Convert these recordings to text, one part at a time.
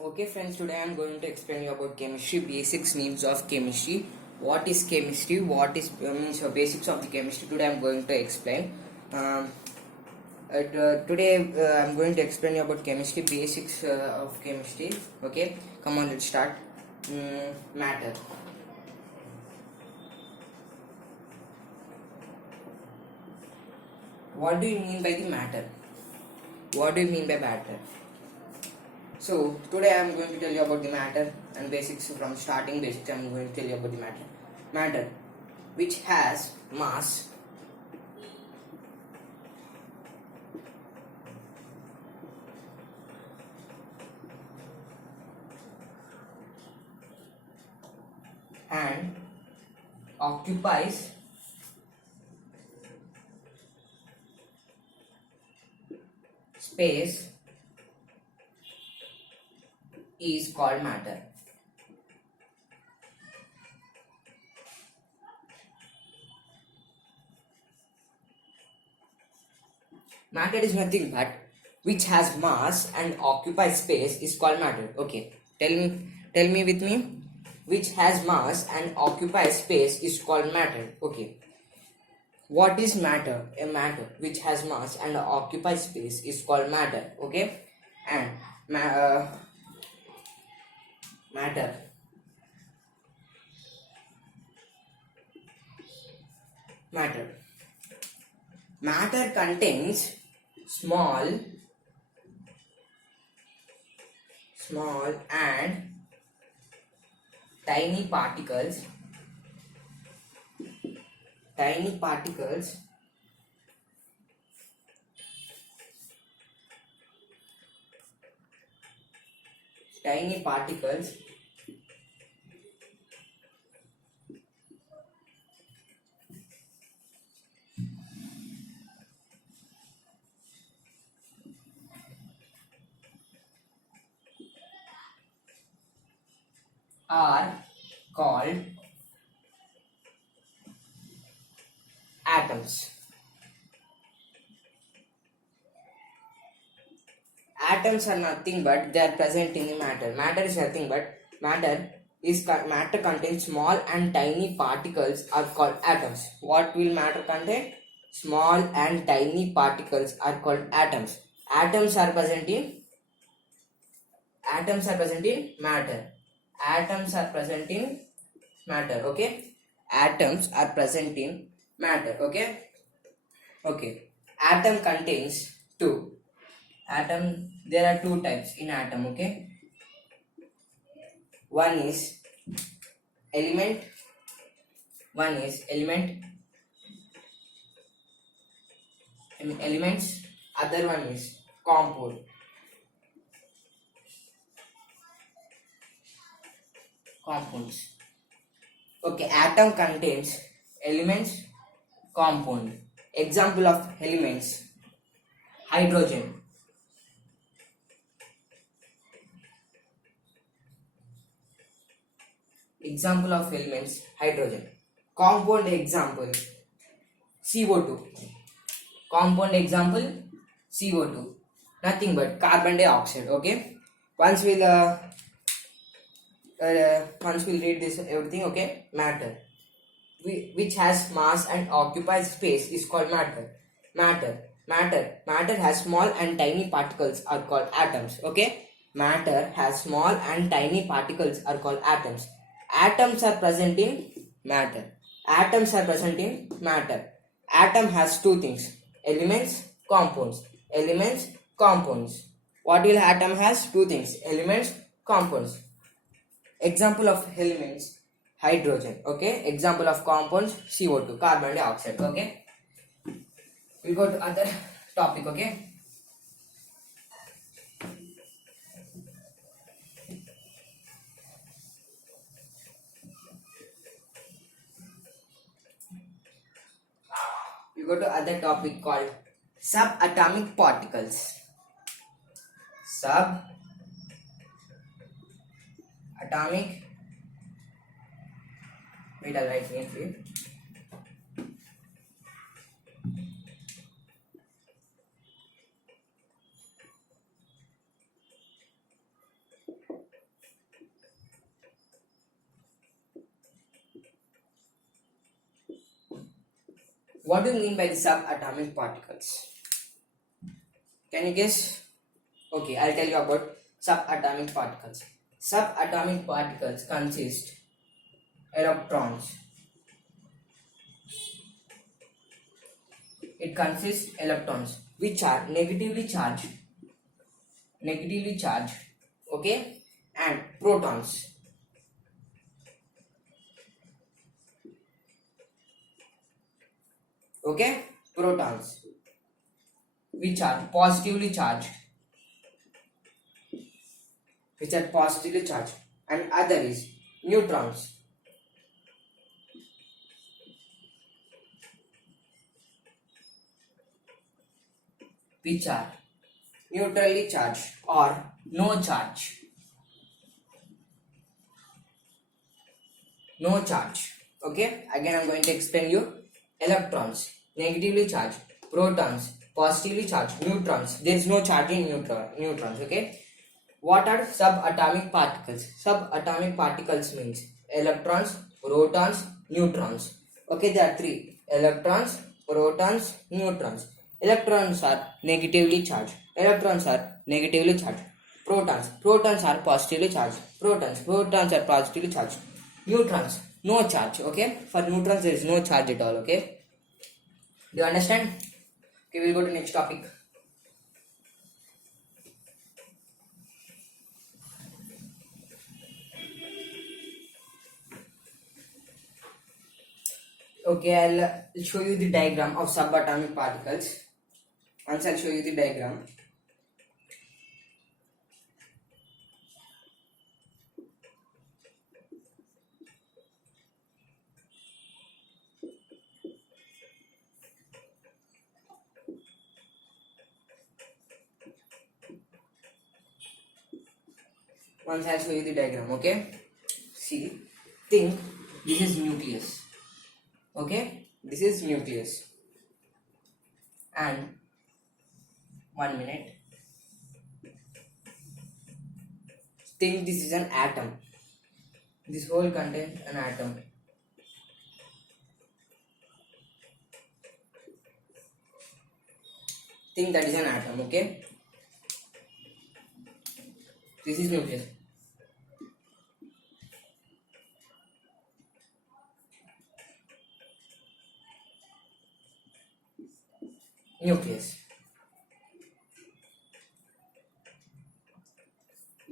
Okay friends, today I am going to explain you about chemistry, basics needs of chemistry. What is chemistry? What is means basics of the chemistry? Today I am going to explain. Today I am going to explain you about chemistry, basics of chemistry. Okay, come on, let's start. Matter. What do you mean by the matter? What do you mean by matter? So today I am going to tell you about the matter and basics from starting basics. I am going to tell you about the matter. Matter, which has mass, and occupies space is called matter. Matter is nothing but which has mass and occupies space is called matter. Okay, tell me with me. Which has mass and occupies space is called matter. Okay, what is matter? A matter which has mass and occupies space is called matter. Okay, and matter matter matter contains small and tiny particles tiny particles tiny particles are called atoms. Atoms are nothing but they are present in the matter. Matter is nothing but matter contains small and tiny particles are called atoms. What will matter contain? Small and tiny particles are called atoms. Atoms are present in matter. Atoms are present in matter. Okay. Atoms are present in matter. Okay. Okay. Atom contains two. There are two types in atom. Okay. One is element. Elements. Other one is compound. Compounds. Okay. Atom contains elements, compound. Example of elements: hydrogen. Example of elements: hydrogen. Compound example: CO2. Compound example: CO2. Nothing but carbon dioxide. Okay. Once we'll read this everything. Okay. Matter, which has mass and occupies space, is called matter. Matter has small and tiny particles are called atoms. Okay. Matter has small and tiny particles are called atoms. Atoms are present in matter. Atom has two things: elements, compounds. What will atom has? Two things: elements, compounds. Example of elements: hydrogen. Okay. Example of compounds: CO2, carbon dioxide. Okay. We go to other topic. Okay. We go to other topic called subatomic particles. Subatomic. Wait, I'll write it for you. What do you mean by the subatomic particles? Can you guess? Okay, I'll tell you about subatomic particles. Subatomic particles consist electrons. It consists electrons which are negatively charged, okay, and protons. Okay, protons which are positively charged, and other is neutrons which are neutrally charged or no charge. Okay, again I'm going to explain you. Electrons negatively charged, protons positively charged, neutrons there is no charge in neutrons. Okay, what are subatomic particles? Subatomic particles means electrons, protons, neutrons. Okay, there are three: electrons, protons, neutrons. Electrons are negatively charged, protons are positively charged, protons are positively charged. Neutrons no charge. Okay, for neutrons there is no charge at all. Okay, do you understand? Okay, we'll go to next topic. Okay, I'll show you the diagram of subatomic particles. Once I'll show you the diagram. Once I'll show you the diagram, okay? See, think this is nucleus. Okay, this is nucleus. And 1 minute. Think this is an atom. This whole contains an atom. Think that is an atom, okay? This is nucleus. Nucleus.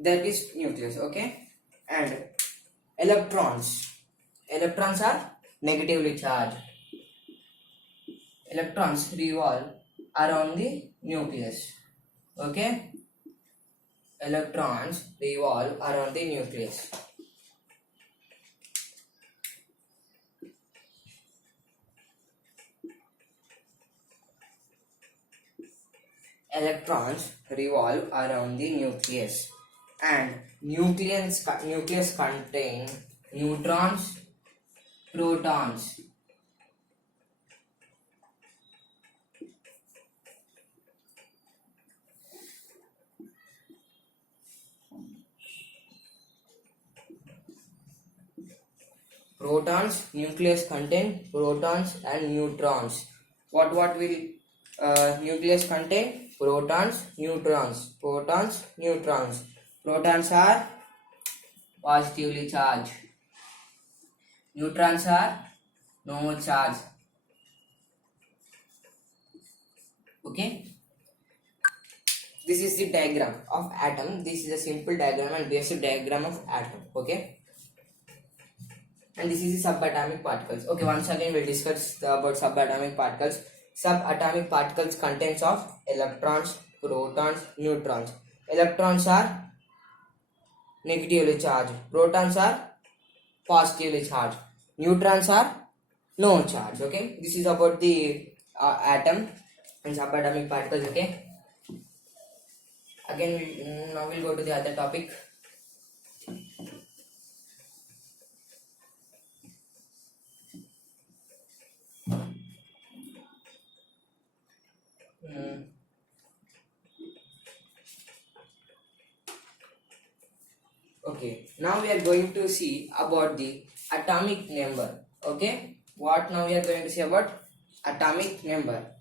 That is nucleus, okay? And electrons. Electrons are negatively charged. Electrons revolve around the nucleus. Okay? Electrons revolve around the nucleus. Electrons revolve around the nucleus. And nucleus contain neutrons, protons. Nucleus contain protons and neutrons. What will nucleus contain? Protons, neutrons. Protons are positively charged. Neutrons are no charge. Okay. This is the diagram of atom. This is a simple diagram and basic diagram of atom. Okay. And this is the subatomic particles. Okay, once again we'll discuss about subatomic particles. Subatomic particles contains of electrons, protons, neutrons. Electrons are negatively charged. Protons are positively charged. Neutrons are no charge. Okay, this is about the atom and subatomic particles. Okay. Again, now we'll go to the other topic. Okay, now we are going to see about the atomic number. Okay, what now we are going to see about atomic number.